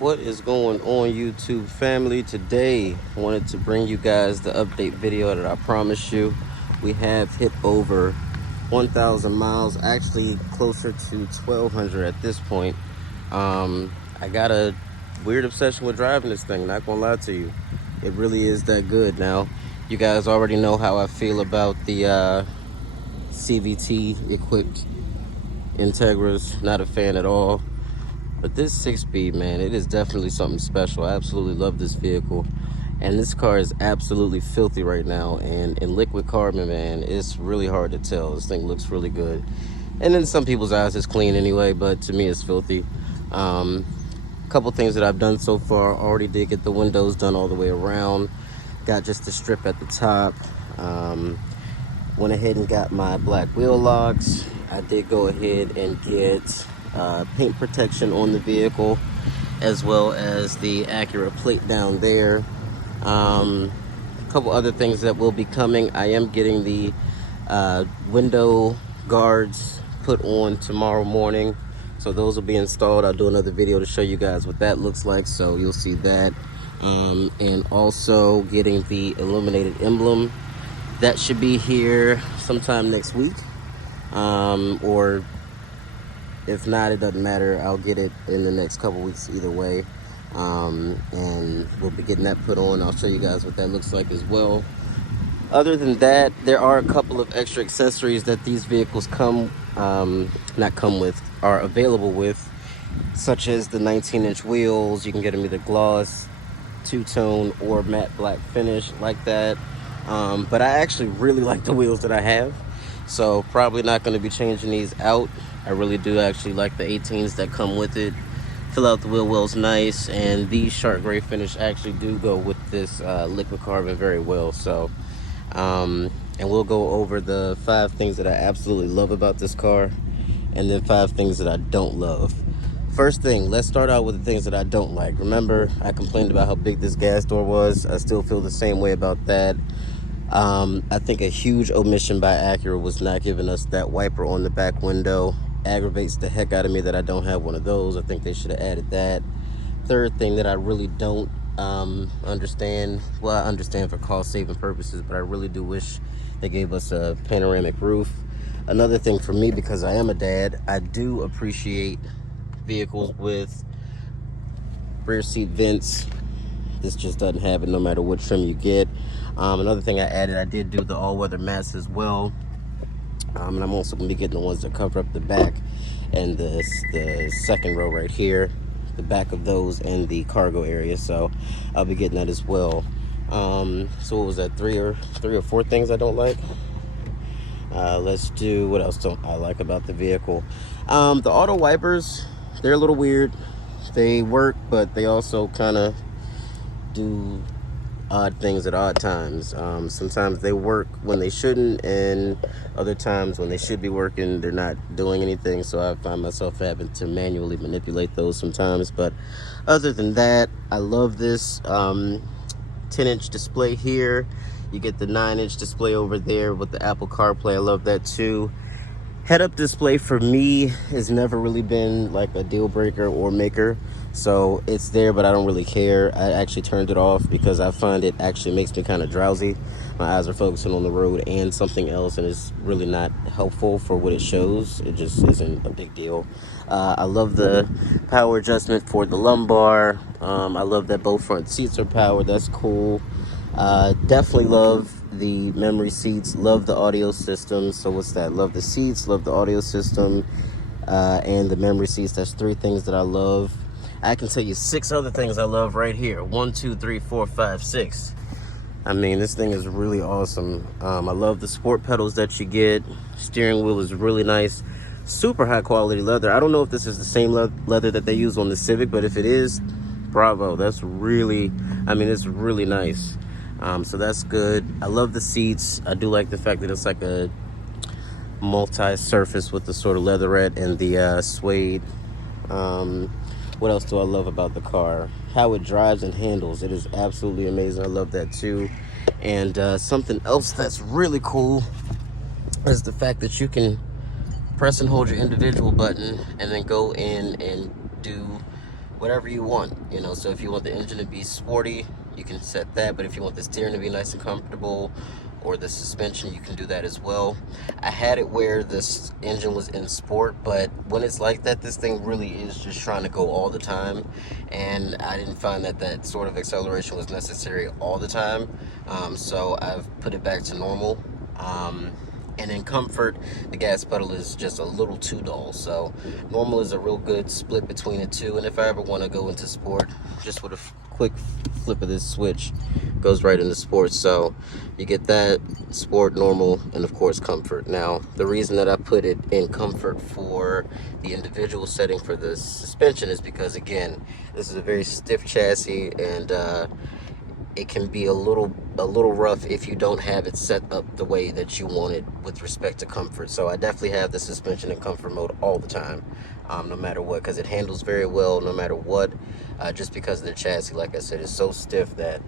What is going on, YouTube family? Today I wanted to bring you guys the update video that I promised you. We have hit over 1,000 miles, actually closer to 1,200 at this point. I got a weird obsession with driving this thing, not gonna lie to you. It really is that good. Now, you guys already know how I feel about the CVT equipped Integras. Not a fan at all. But this 6-speed, man, it is definitely something special. I absolutely love this vehicle. And this car is absolutely filthy right now. And in liquid carbon, man, it's really hard to tell. This thing looks really good. And in some people's eyes, it's clean anyway, but to me, it's filthy. Couple things that I've done so far. Already did get the windows done all the way around. Got just the strip at the top. Went ahead and got my black wheel locks. I did go ahead and get paint protection on the vehicle, as well as the Acura plate down there. A couple other things that will be coming. I am getting the window guards put on tomorrow morning, so those will be installed. I'll do another video to show you guys what that looks like, so you'll see that. And also getting the illuminated emblem. That should be here sometime next week, or if not, it doesn't matter. I'll get it in the next couple weeks either way. And we'll be getting that put on. I'll show you guys what that looks like as well. Other than that, there are a couple of extra accessories that these vehicles are available with, such as the 19-inch wheels. You can get them either gloss, two-tone, or matte black finish like that. But I actually really like the wheels that I have, so probably not going to be changing these out. I really do actually like the 18s that come with it. Fill out the wheel wells nice, and these shark gray finish actually do go with this liquid carbon very well. So and we'll go over the 5 things that I absolutely love about this car, and then 5 things that I don't love. First thing, let's start out with the things that I don't like. Remember, I complained about how big this gas door was. I still feel the same way about that. I think a huge omission by Acura was not giving us that wiper on the back window. Aggravates the heck out of me that I don't have one of those. I think they should have added that. Third thing that I really don't understand, well, I understand for cost saving purposes, but I really do wish they gave us a panoramic roof. Another thing for me, because I am a dad, I do appreciate vehicles with rear seat vents. This just doesn't have it no matter what trim you get. Another thing I added, I did do the all-weather mats as well. And I'm also going to be getting the ones that cover up the back and the second row right here, the back of those, and the cargo area. So I'll be getting that as well. So what was that, three or 4 things I don't like? Let's do, what else don't I like about the vehicle? The auto wipers, they're a little weird. They work, but they also kind of do odd things at odd times. Sometimes they work when they shouldn't, and other times when they should be working, they're not doing anything. So I find myself having to manually manipulate those sometimes. But other than that, I love this 10-inch display here. You get the 9-inch display over there with the Apple CarPlay. I love that too. Head-up display for me has never really been like a deal breaker or maker, so it's there, but I don't really care. I actually turned it off because I find it actually makes me kind of drowsy. My eyes are focusing on the road and something else, and it's really not helpful for what it shows. It just isn't a big deal. I love the power adjustment for the lumbar. I love that both front seats are powered. That's cool. Definitely love the memory seats, love the audio system. So what's that? Love the seats, love the audio system, and the memory seats. That's 3 things that I love. I can tell you 6 other things I love right here. 1, 2, 3, 4, 5, 6. I mean, this thing is really awesome. I love the sport pedals that you get. Steering wheel is really nice. Super high quality leather. I don't know if this is the same leather that they use on the Civic, but if it is, bravo. That's really, I mean, it's really nice. So that's good. I love the seats. I do like the fact that it's like a multi-surface with the sort of leatherette and the suede. What else do I love about the car? How it drives and handles. It is absolutely amazing. I love that too. And something else that's really cool is the fact that you can press and hold your individual button and then go in and do whatever you want, you know. So if you want the engine to be sporty, you can set that, but if you want the steering to be nice and comfortable, or the suspension, you can do that as well. I had it where this engine was in sport, but when it's like that, this thing really is just trying to go all the time, and I didn't find that that sort of acceleration was necessary all the time. So I've put it back to normal. And in comfort, the gas pedal is just a little too dull. So normal is a real good split between the two. And if I ever want to go into sport, just with a quick flip of this switch, goes right into sport. So you get that, sport, normal, and of course comfort. Now, the reason that I put it in comfort for the individual setting for the suspension is because, again, this is a very stiff chassis, and it can be a little rough if you don't have it set up the way that you want it with respect to comfort. So I definitely have the suspension in comfort mode all the time, no matter what, because it handles very well no matter what, just because of the chassis, like I said, is so stiff that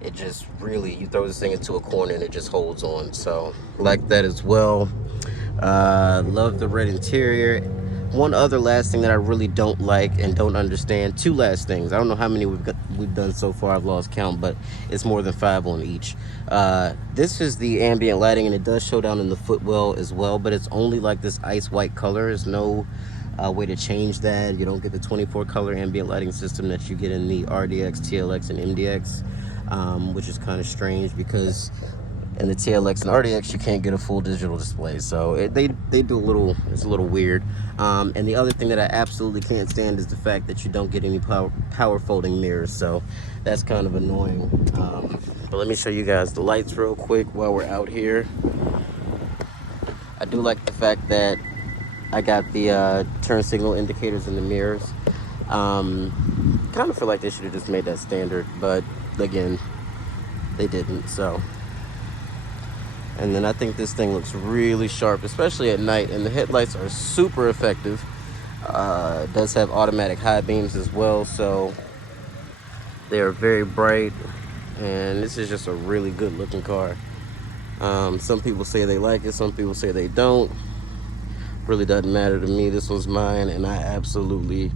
it just really, you throw this thing into a corner and it just holds on. So like that as well. Love the red interior. One other last thing that I really don't like and don't understand, two last things. I don't know how many we've done so far, I've lost count, but it's more than 5 on each. This is the ambient lighting, and it does show down in the footwell as well, but it's only like this ice white color. There's no way to change that. You don't get the 24 color ambient lighting system that you get in the RDX, TLX, and MDX, which is kind of strange because in the TLX and RDX you can't get a full digital display, so they do a little, it's a little weird. And the other thing that I absolutely can't stand is the fact that you don't get any power folding mirrors, so that's kind of annoying. But let me show you guys the lights real quick while we're out here. I do like the fact that I got the turn signal indicators in the mirrors. Kind of feel like they should have just made that standard, but again, they didn't. So, and then I think this thing looks really sharp, especially at night, and the headlights are super effective. It does have automatic high beams as well, so they are very bright, and this is just a really good looking car. Some people say they like it, some people say they don't. Really doesn't matter to me. This one's mine, and I absolutely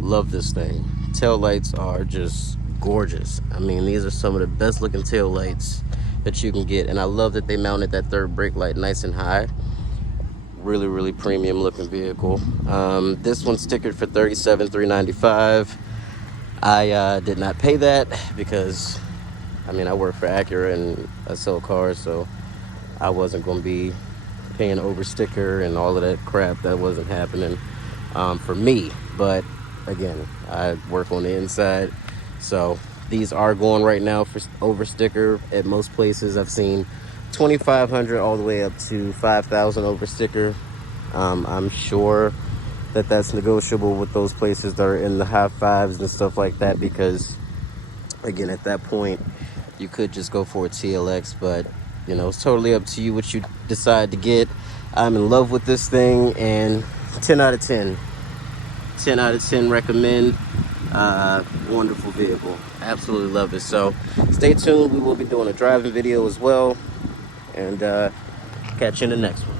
love this thing. Tail lights are just gorgeous. I mean, these are some of the best looking tail lights that you can get, and I love that they mounted that third brake light nice and high. Really, really premium looking vehicle. This one's stickered for $37,395. I did not pay that because, I mean, I work for Acura and I sell cars, so I wasn't going to be paying over sticker and all of that crap. That wasn't happening for me. But again, I work on the inside, so these are going right now for over sticker at most places. I've seen 2,500 all the way up to 5,000 over sticker. I'm sure that that's negotiable with those places that are in the high fives and stuff like that, because again, at that point you could just go for a TLX, but you know, it's totally up to you what you decide to get. I'm in love with this thing, and 10 out of 10. 10 out of 10 recommend. Wonderful vehicle. Absolutely love it. So stay tuned. We will be doing a driving video as well, and catch you in the next one.